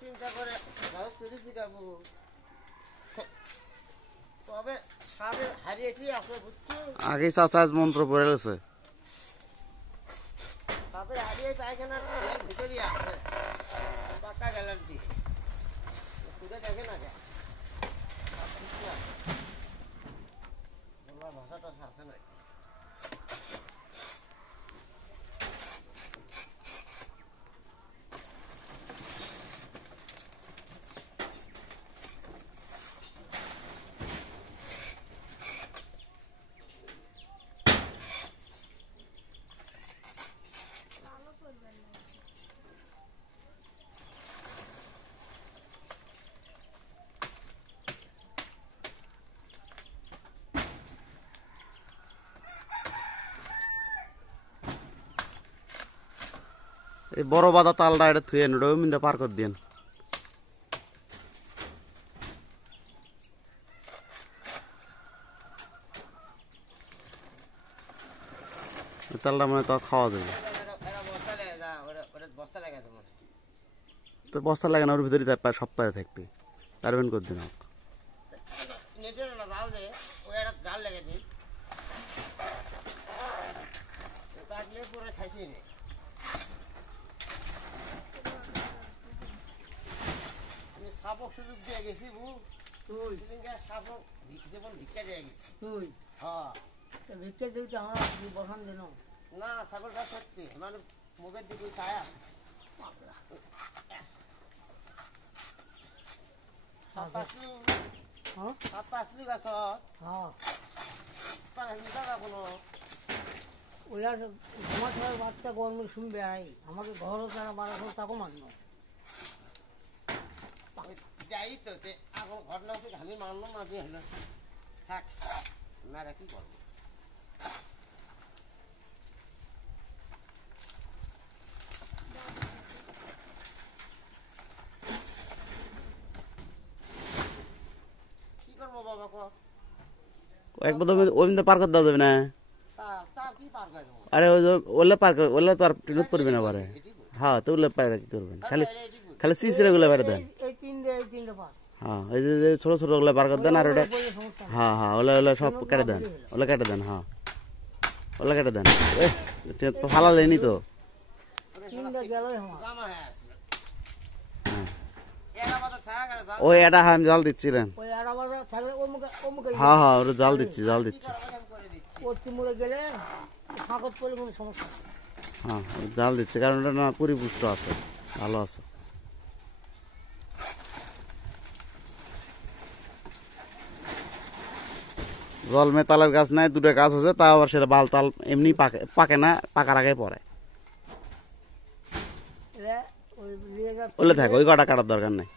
চিন্তা করে গাছ চুরি শিখাবো, তবে সাপের হারিয়েছি আছে বুঝছো। আগে চাচা মন্ত্র পড়ে গেছে। সাপের হারিয়ে পায়খানার ভিতরেই আছে, পাক্কা গ্যারান্টি। ঘুরে দেখে না কেন ভাষাটা আছে না। এই বড় বাদা তালটা এটা থুয়ে ওটা মিন্দা পার করে দিন। তালটা মানে তো খাওয়া যাবে তো, বস্তা লাগে না, ওর ভিতরে সপ্তাহে থাকবে, পারবেন করে দিন। জাল লেগে দিই পুরো খাইছি নি। সাপক সুযোগ দিয়ে গেছি সাপক যেমন ভিক্ষা দিয়ে গেছি। হ্যাঁ ভিক্ষা দিতে আমরা বসান দিন না, ছাগলটা সত্যি মানে মুখের দিকে ছায়া বাচ্চা গরমে শুনবে আমাকে ঘর তারা বাড়ানো তাকে মান্য যাই তো এখন ঘটনা আমি মানলাম না দিয়ে হলো থাক মেয়েরা কি করবো। কি করবো বাবা কো একবার ওই পার করে দেওয়া যাবে না। তার কি পার করে দেবো? আরে ওলে পার করে, ওলে তো আর ট্রেনত পড়বে না পারে। হ্যাঁ তো ওলে পারে কি করবেন, খালি খালি সিসিরে গুলো পারে দেন। এই তিনটে পার। হ্যাঁ এই যে ছোট ছোট ওগুলো পার করে দেন। আর ওটা হ্যাঁ হ্যাঁ ওলে ওলে সব কেটে দেন, ওলে কেটে দেন। হ্যাঁ ওলে কেটে দেন। তো ফালা লেনি তো। ওই এটা আমি জাল দিচ্ছিলেন। হ্যাঁ হ্যাঁ ওটা জাল দিচ্ছি, জাল দিচ্ছি। হ্যাঁ জাল দিচ্ছে কারণ ওটা না পরিপুষ্ট আছে, ভালো আছে। জলমে তালের গাছ নাই, দুটো গাছ আছে, তা আবার সেটা বাল তাল এমনি পাকে না, পাকার আগে পরে ওলে থাকে। ওই কটা কাটার দরকার নেই।